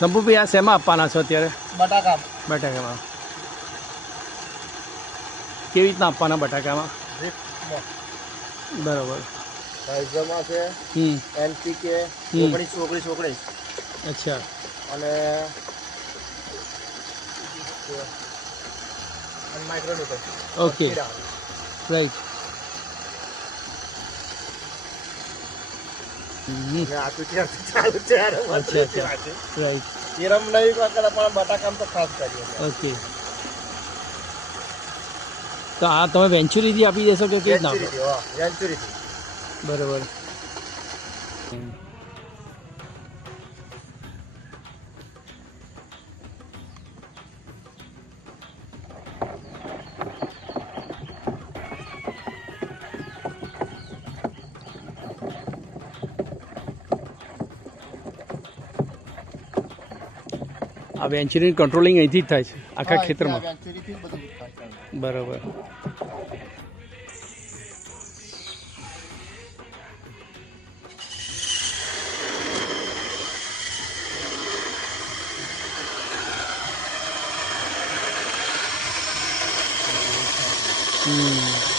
શંભુભાઈ આ શેમાં આપવાના છો અત્યારે? બટાકા બટાકામાં. કેવી રીતના આપવાના બટાકામાં? બરાબર. સાઇઝમાં છે એનપીકે ઓગણીસ ઓગણીસ ઓગણીસ. અચ્છા. અને ઓકે રાઈટ હમ અને આ તો ત્યારથી ચાલુ છે આને અચ્છા, મંત્રી અચ્છા. છે. રાઈટ તિરમ નહીં કરે પણ બટાકામ તો ખાસ કરીએ છીએ. ઓકે તો આ તમે વેન્ચુરીથી આપી દેશો કે કેવી ના. બરાબર. આ વેન્ચુરીનું કંટ્રોલિંગ અહીંથી જ થાય છે આખા ખેતરમાં. બરાબર. હમ.